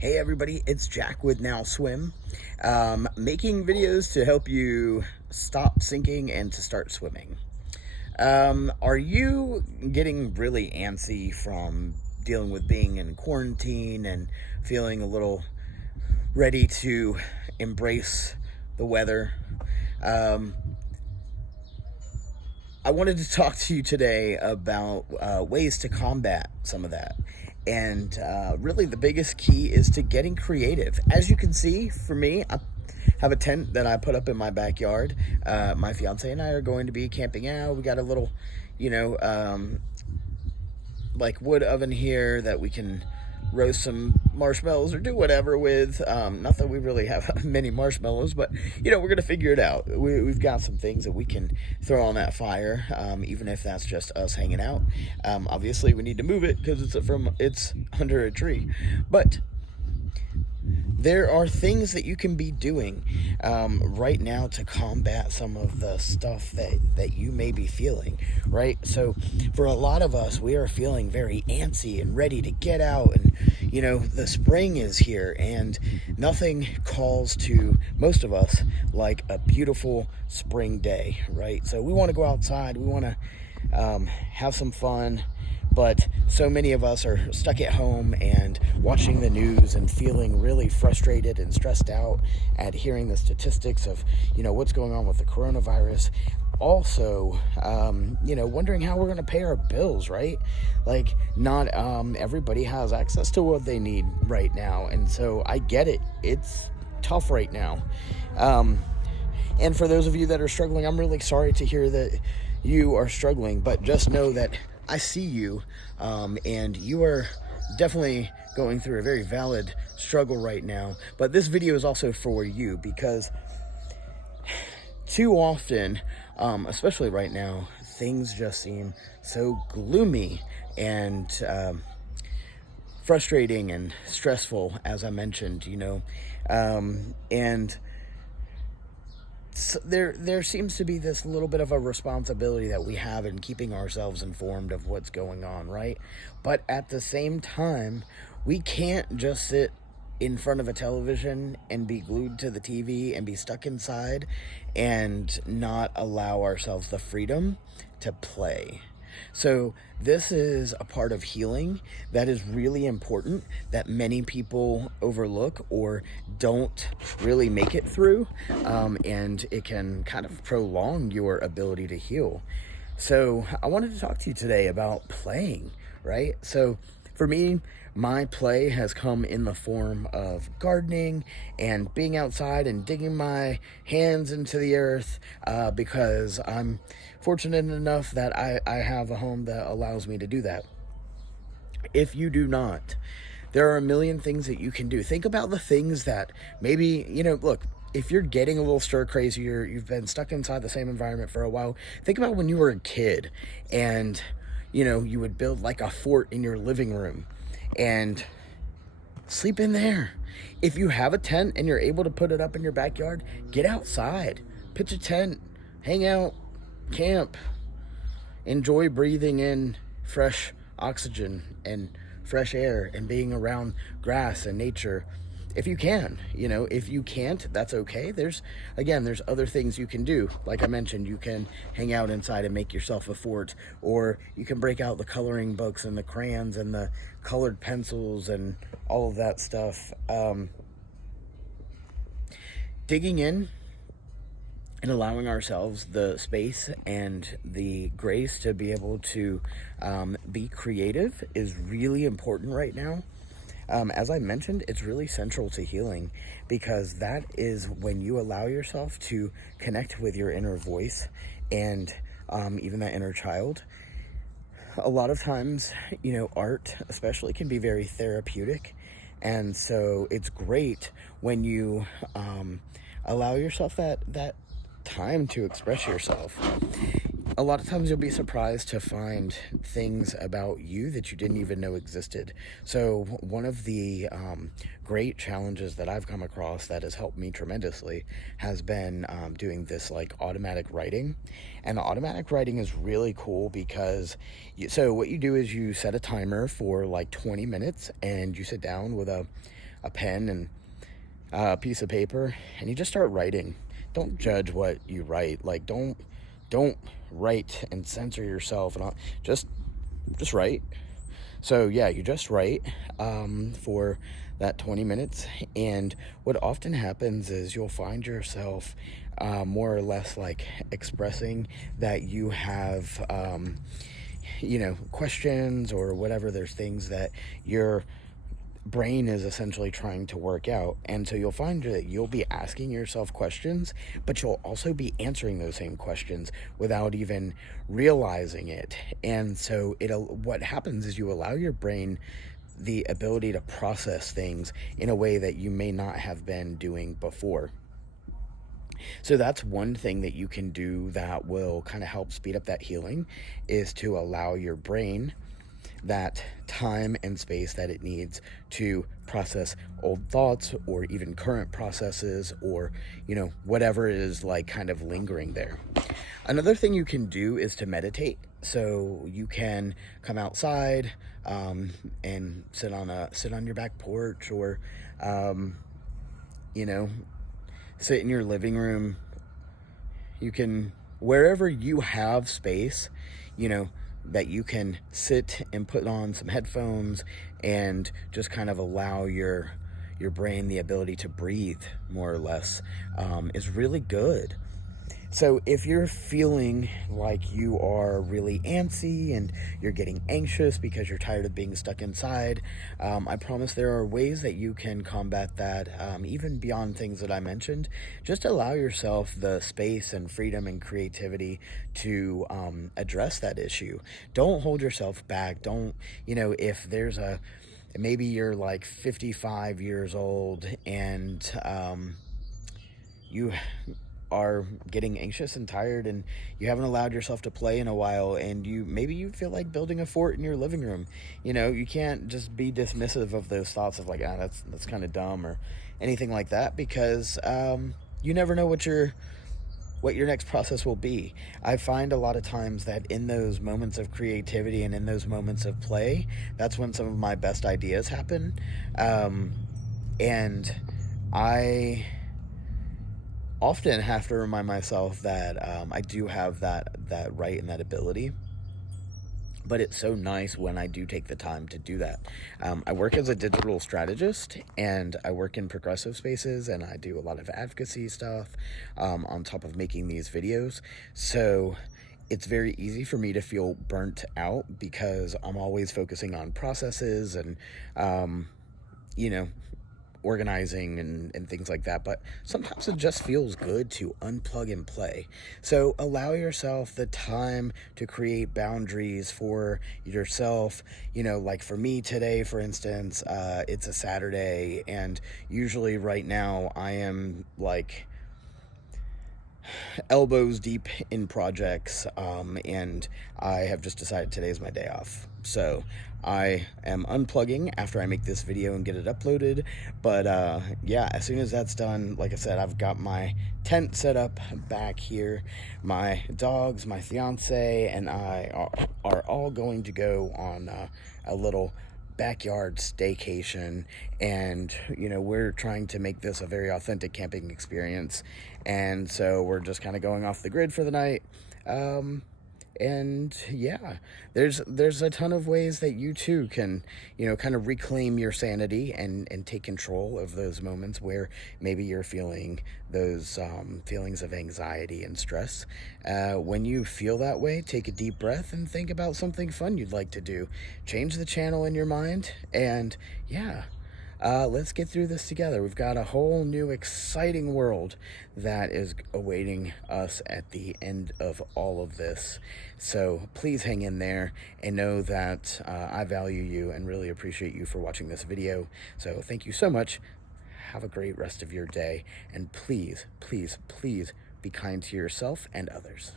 Hey everybody, it's Jack with Now Swim, making videos to help you stop sinking and to start swimming. Are you getting really antsy from dealing with being in quarantine and feeling a little ready to embrace the weather? Um, I wanted to talk to you today about ways to combat some of that. And really, the biggest key is to getting creative. As you can see, for me, I have a tent that I put up in my backyard. My fiance and I are going to be camping out. We got a little, you know, like wood oven here that we can roast some marshmallows or do whatever with. Not that we really have many marshmallows, but we're gonna figure it out. We've got some things that we can throw on that fire, even if that's just us hanging out. Obviously, we need to move it because it's under a tree, but there are things that you can be doing right now to combat some of the stuff that you may be feeling, right? So for a lot of us, we are feeling very antsy and ready to get out, and the spring is here, and nothing calls to most of us like a beautiful spring day, right? So we want to go outside, we want to have some fun, but so many of us are stuck at home and watching the news and feeling really frustrated and stressed out at hearing the statistics of, what's going on with the coronavirus. Also, wondering how we're going to pay our bills, right? Like, not everybody has access to what they need right now. And so I get it. It's tough right now. And for those of you that are struggling, I'm really sorry to hear that you are struggling, but just know that I see you, and you are definitely going through a very valid struggle right now. But this video is also for you because too often, especially right now, things just seem so gloomy and frustrating and stressful, as I mentioned, and so there seems to be this little bit of a responsibility that we have in keeping ourselves informed of what's going on, right? But at the same time, we can't just sit in front of a television and be glued to the TV and be stuck inside and not allow ourselves the freedom to play. So this is a part of healing that is really important that many people overlook or don't really make it through, and it can kind of prolong your ability to heal. So I wanted to talk to you today about playing, right? So for me, my play has come in the form of gardening and being outside and digging my hands into the earth, because I'm fortunate enough that I have a home that allows me to do that. If you do not, there are a million things that you can do. Think about the things that maybe, look, if you're getting a little stir crazy, you've been stuck inside the same environment for a while, think about when you were a kid and, you would build like a fort in your living room and sleep in there. If you have a tent and you're able to put it up in your backyard, get outside, pitch a tent, hang out, camp, enjoy breathing in fresh oxygen and fresh air and being around grass and nature. If you can, if you can't, that's okay. There's other things you can do. Like I mentioned, you can hang out inside and make yourself a fort, or you can break out the coloring books and the crayons and the colored pencils and all of that stuff. Digging in and allowing ourselves the space and the grace to be able to be creative is really important right now. As I mentioned, it's really central to healing because that is when you allow yourself to connect with your inner voice and even that inner child. A lot of times, art especially can be very therapeutic. And so it's great when you allow yourself that time to express yourself. A lot of times you'll be surprised to find things about you that you didn't even know existed. So one of the great challenges that I've come across that has helped me tremendously has been doing this like automatic writing. And the automatic writing is really cool because so what you do is you set a timer for like 20 minutes and you sit down with a a pen and a piece of paper, and you just start writing. Don't judge what you write. Like, don't write and censor yourself and all. Just write. So yeah, you just write for that 20 minutes, and what often happens is you'll find yourself more or less like expressing that you have questions or whatever. There's things that your brain is essentially trying to work out, and so you'll find that you'll be asking yourself questions, but you'll also be answering those same questions without even realizing it. And so what happens is you allow your brain the ability to process things in a way that you may not have been doing before. So that's one thing that you can do that will kind of help speed up that healing, is to allow your brain that time and space that it needs to process old thoughts or even current processes, or whatever is like kind of lingering there. Another thing you can do is to meditate. So you can come outside and sit on your back porch, or sit in your living room. You can, wherever you have space, that you can sit and put on some headphones and just kind of allow your brain the ability to breathe, more or less, is really good. So if you're feeling like you are really antsy and you're getting anxious because you're tired of being stuck inside, I promise there are ways that you can combat that, even beyond things that I mentioned. Just allow yourself the space and freedom and creativity to address that issue. Don't hold yourself back. Don't, if there's maybe you're like 55 years old and you are getting anxious and tired, and you haven't allowed yourself to play in a while, and you feel like building a fort in your living room. You can't just be dismissive of those thoughts of like, that's kind of dumb or anything like that, because you never know what your next process will be. I find a lot of times that in those moments of creativity and in those moments of play, that's when some of my best ideas happen. And I often have to remind myself that I do have that right and that ability. But it's so nice when I do take the time to do that. I work as a digital strategist, and I work in progressive spaces, and I do a lot of advocacy stuff on top of making these videos. So it's very easy for me to feel burnt out because I'm always focusing on processes and, organizing and things like that. But sometimes it just feels good to unplug and play. So allow yourself the time to create boundaries for yourself. Like for me today, for instance, it's a Saturday, and usually right now I am like elbows deep in projects, and I have just decided today's my day off. So I am unplugging after I make this video and get it uploaded. But yeah, as soon as that's done, like I said, I've got my tent set up back here. My dogs, my fiance, and I are all going to go on a little backyard staycation, and we're trying to make this a very authentic camping experience, and so we're just kind of going off the grid for the night. And yeah, there's a ton of ways that you too can, kind of reclaim your sanity and take control of those moments where maybe you're feeling those feelings of anxiety and stress. When you feel that way, take a deep breath and think about something fun you'd like to do. Change the channel in your mind, and yeah. Let's get through this together. We've got a whole new exciting world that is awaiting us at the end of all of this. So please hang in there and know that I value you and really appreciate you for watching this video. So thank you so much. Have a great rest of your day. And please, please, please be kind to yourself and others.